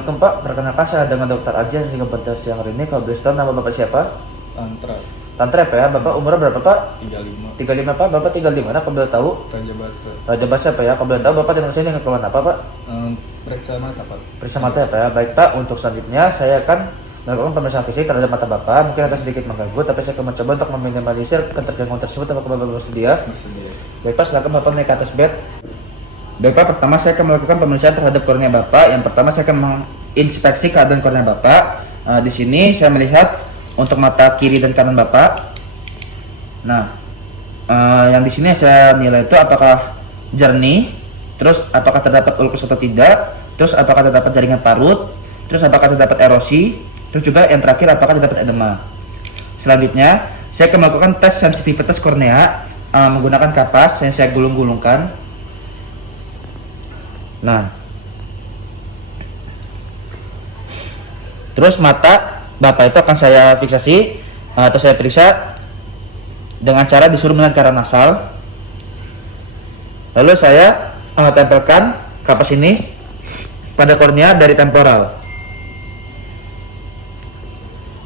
Assalamualaikum Pak, perkenalkan saya dengan Dokter Aji yang pada siang hari ini. Kalau boleh tahu nama Bapak siapa? Tantra Tantra Pak ya, Bapak umurnya berapa Pak? 35 35 Pak, Bapak tinggal di mana kalau boleh tahu? Raja Basa. Raja Basa Pak ya, kalau boleh tahu Bapak dengan saya dengan keluhan apa Pak? Periksa mata Pak. Periksa mata ya Pak ya. Baik Pak, untuk selanjutnya saya akan melakukan pemeriksaan fisik terhadap mata Bapak. Mungkin agak sedikit mengganggu, tapi saya akan mencoba untuk meminimalisir ketergangguan tersebut. Apakah Bapak bersedia? Bersedia. Baik Pak, silakan Bapak naik ke atas bed. Baik Pak, pertama saya akan melakukan pemeriksaan terhadap kornea Bapak. Yang pertama saya akan menginspeksi keadaan kornea Bapak. Di sini saya melihat untuk mata kiri dan kanan Bapak. Nah, yang di sini saya nilai itu apakah jernih, terus apakah terdapat ulkus atau tidak, terus apakah terdapat jaringan parut, terus apakah terdapat erosi, terus juga yang terakhir apakah terdapat edema. Selanjutnya saya akan melakukan tes sensitivitas kornea menggunakan kapas yang saya gulung-gulungkan. Nah, terus mata Bapak itu akan saya fiksasi atau saya periksa dengan cara disuruh melihat ke arah nasal. Lalu saya tempelkan kapas ini pada kornea dari temporal.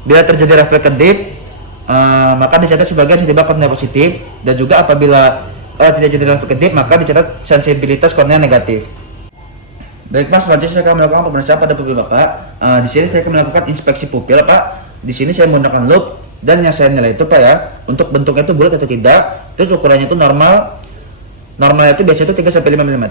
Bila terjadi refleks kedip, maka dicatat sebagai sentiba kornea positif, dan juga apabila tidak jadi refleks kedip, maka dicatat sensibilitas kornea negatif. Baik Pak, selanjutnya saya akan melakukan pemeriksaan pada pupil Bapak. Di sini saya akan melakukan inspeksi pupil Pak. Di sini saya menggunakan lup, dan yang saya nilai itu Pak ya, untuk bentuknya itu bulat atau tidak, terus ukurannya itu normal. Normalnya itu biasanya itu 3-5 mm.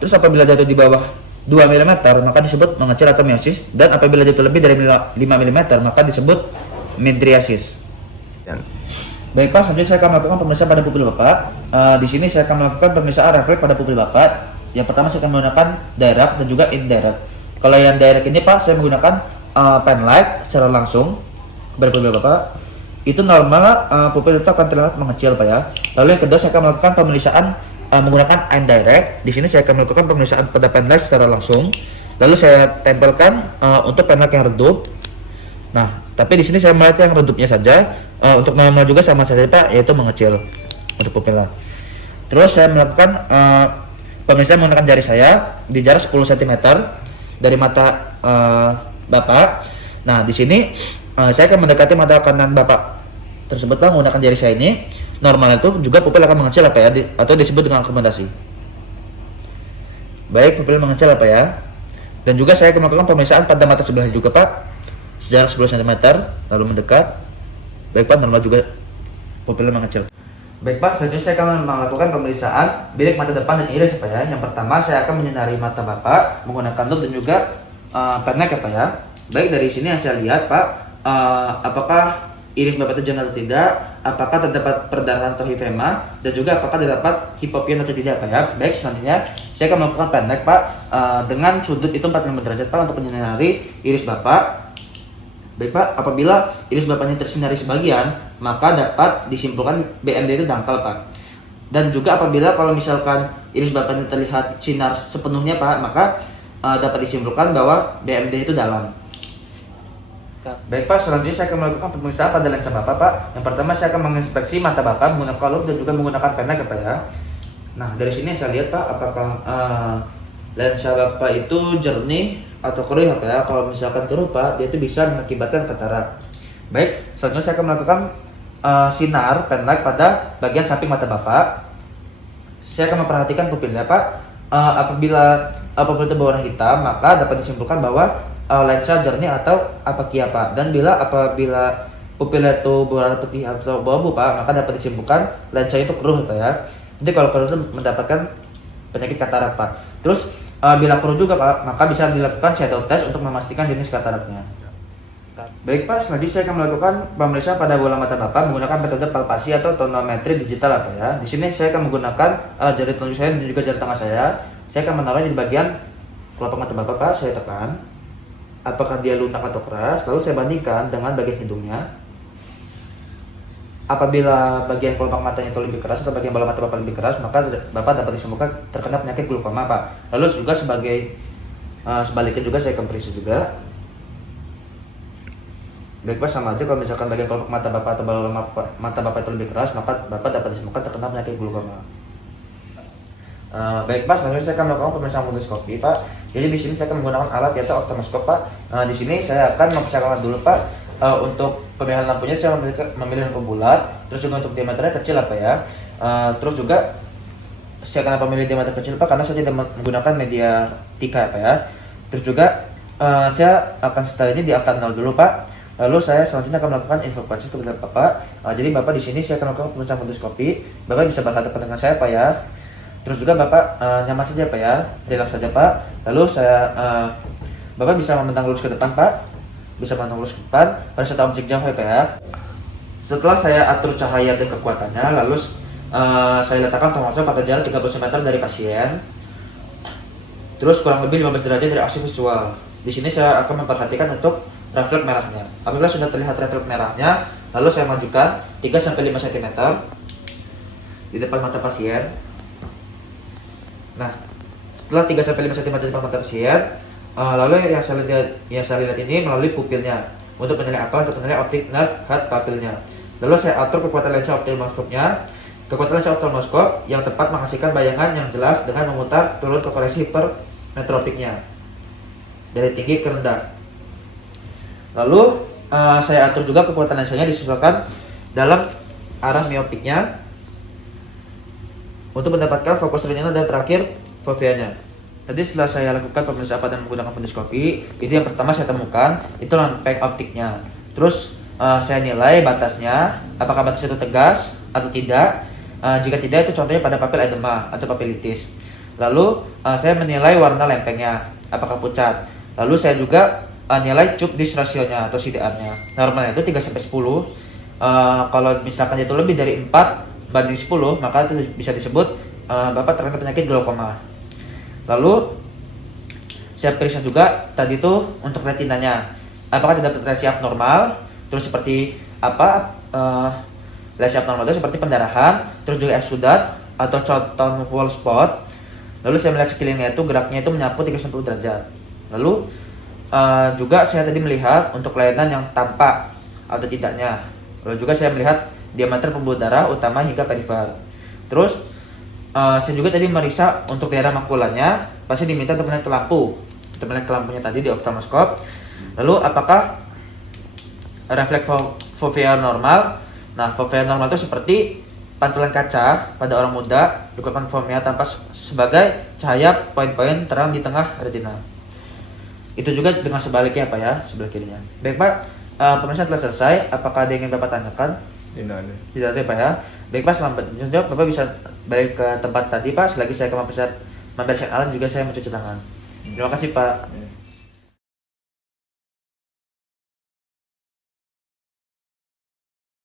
Terus apabila jatuh di bawah 2 mm maka disebut mengecil atau miosis, dan apabila jatuh lebih dari 5 mm maka disebut midriasis. Baik Pak, selanjutnya saya akan melakukan pemeriksaan pada pupil Bapak. Di sini saya akan melakukan pemeriksaan refleks pada pupil Bapak. Yang pertama saya akan menggunakan direct dan juga indirect. Kalau yang direct ini Pak, saya menggunakan pen light secara langsung pada pupil Bapak. Itu normal pupil itu akan terlihat mengecil Pak ya. Lalu yang kedua saya akan melakukan pemeriksaan menggunakan indirect. Di sini saya akan melakukan pemeriksaan pada pen light secara langsung. Lalu saya tempelkan untuk pen light yang redup. Nah, tapi di sini saya melihat yang redupnya saja. Untuk normal juga sama saja Pak, yaitu mengecil untuk pupilnya. Terus saya melakukan pemeriksaan menggunakan jari saya di jarak 10 cm dari mata Bapak. Nah, di sini saya akan mendekati mata kanan Bapak tersebut Pak, menggunakan jari saya ini. Normal itu juga pupil akan mengecil apa ya, atau disebut dengan akomodasi. Baik, pupil mengecil apa ya. Dan juga saya akan melakukan pemeriksaan pada mata sebelahnya juga Pak, sejarak 10 cm lalu mendekat. Baik Pak, normal juga pupil mengecil. Baik Pak, selanjutnya saya akan melakukan pemeriksaan bilik mata depan dan iris Pak ya. Yang pertama saya akan menyinari mata Bapak menggunakan lup dan juga pennek ya Pak ya. Baik, dari sini yang saya lihat Pak, apakah iris Bapak itu jernih atau tidak, apakah terdapat perdarahan atau hifema, dan juga apakah terdapat hipopion atau tidak Pak ya. Baik, selanjutnya saya akan melakukan pendek Pak dengan sudut itu 45 derajat Pak untuk menyinari iris Bapak. Baik Pak, apabila iris Bapaknya tersinari sebagian, maka dapat disimpulkan BMD itu dangkal Pak. Dan juga apabila kalau misalkan iris Bapaknya terlihat sinar sepenuhnya Pak, maka dapat disimpulkan bahwa BMD itu dalam. Baik Pak, selanjutnya saya akan melakukan pemeriksaan pada lensa Bapak Pak. Yang pertama saya akan menginspeksi mata Bapak menggunakan lup dan juga menggunakan pena Pak ya. Nah, dari sini saya lihat Pak, apakah lensa Bapak itu jernih atau keruh apa ya. Kalau misalkan keruh Pak, dia itu bisa mengakibatkan katarak. Baik, selanjutnya saya akan melakukan sinar pen light pada bagian samping mata Bapak. Saya akan memperhatikan pupilnya Pak. Apabila pupil itu berwarna hitam, maka dapat disimpulkan bahwa lensa jernih atau apakia Pak. Dan apabila pupil itu berwarna putih atau abu-abu Pak, maka dapat disimpulkan lensa itu keruh Pak ya. Jadi kalau keruh itu mendapatkan penyakit katarak Pak. Terus bila keruh juga Pak, maka bisa dilakukan shadow test untuk memastikan jenis kataraknya. Baik Pak, selanjutnya saya akan melakukan pemeriksaan pada bola mata Bapak menggunakan metode palpasi atau tonometri digital apa ya. Di sini saya akan menggunakan jari telunjuk saya dan juga jari tengah saya. Saya akan menaruhnya di bagian kelopak mata Bapak Pak, saya tekan. Apakah dia lunak atau keras, lalu saya bandingkan dengan bagian hidungnya. Apabila bagian kelopak matanya itu lebih keras atau bagian bola mata Bapak lebih keras, maka Bapak dapat disimpulkan terkena penyakit glaukoma Pak. Lalu juga sebaliknya juga saya kompresi juga. Baik Pak, sama aja kalau misalkan bagian kelopak mata Bapak atau bola mata Bapak itu lebih keras, maka Bapak dapat disimpulkan terkena penyakit glaukoma. Baik Pak, selanjutnya saya akan melakukan pemeriksaan fundoskopi Pak. Jadi di sini saya akan menggunakan alat yaitu optomoskop Pak. Di sini saya akan mempersiapkan dulu Pak. Untuk pemilihan lampunya saya memilih lampu bulat, terus juga untuk diameternya kecil apa ya. Terus juga saya akan memilih diameter kecil Pak karena saya tidak menggunakan media tika Pak ya. Terus juga saya akan setelah ini di angka 0 dulu Pak. Lalu saya selanjutnya akan melakukan evakuasi kepada Bapak. Jadi Bapak di sini saya akan melakukan pemeriksaan fundoskopi. Bapak bisa berhadapan dengan saya Pak ya. Terus juga Bapak nyaman saja Pak ya, relax saja Pak. Lalu Bapak bisa memandang lurus ke depan Pak, bisa memandang lurus ke depan pada satu objek jauh ya Pak ya. Setelah saya atur cahaya dan kekuatannya, lalu saya letakkan tomohon pada jarak 30 cm dari pasien. Terus kurang lebih 15 derajat dari aksi visual. Di sini saya akan memperhatikan untuk refleks merahnya. Apabila sudah terlihat refleks merahnya, lalu saya majukan 3-5 cm di depan mata pasien. Nah, setelah 3-5 cm di depan mata pasien, lalu yang saya lihat ini melalui pupilnya untuk menilai apa? Untuk menilai optik nerve head papilnya. Lalu saya atur kekuatan lensa optomoskopnya. Kekuatan lensa optomoskop yang tepat menghasilkan bayangan yang jelas dengan memutar turun ke koreksi hipermetropiknya dari tinggi ke rendah. Lalu saya atur juga kekuatan lensanya disesuaikan dalam arah miopiknya untuk mendapatkan fokus retina dan terakhir foveanya. Tadi setelah saya lakukan pemeriksaan dan menggunakan fundoskopi, itu yang pertama saya temukan itu lempeng optiknya. Terus saya nilai batasnya, apakah batas itu tegas atau tidak. Jika tidak, itu contohnya pada papil edema atau papilitis. Lalu saya menilai warna lempengnya, apakah pucat. Lalu saya juga nilai Chubb Disk ratio-nya atau CDR-nya. Normalnya itu 3-10. Kalau misalkan itu lebih dari 4/10, maka itu bisa disebut Bapak terkena penyakit glaukoma. Lalu saya periksa juga tadi itu untuk retinanya, apakah tidak terdeteksi abnormal. Terus seperti apa? Lesi abnormal itu seperti pendarahan, terus juga eksudat atau Choton wall spot. Lalu saya melihat sekelilingnya itu geraknya itu menyapu 360 derajat. Lalu juga saya tadi melihat untuk kelainan yang tampak atau tidaknya. Lalu juga saya melihat diameter pembuluh darah utama hingga perifer. Terus saya juga tadi meriksa untuk daerah makulanya, pasti diminta untuk melihat ke lampu. Untuk melihat ke lampunya tadi di optomoskop. Lalu apakah refleks fovea normal? Nah, fovea normal itu seperti pantulan kaca pada orang muda, bukan fovea tanpa sebagai cahaya poin-poin terang di tengah retina. Itu juga dengan sebaliknya Pak ya, sebelah kirinya. Baik Pak, pemeriksaan telah selesai. Apakah ada yang ingin Bapak tanyakan? Tidak ada. Tidak ada Pak ya. Baik Pak, selamat menjawab. Bapak bisa balik ke tempat tadi Pak. Selagi saya akan membersihkan alat juga saya mencuci tangan. Terima kasih Pak.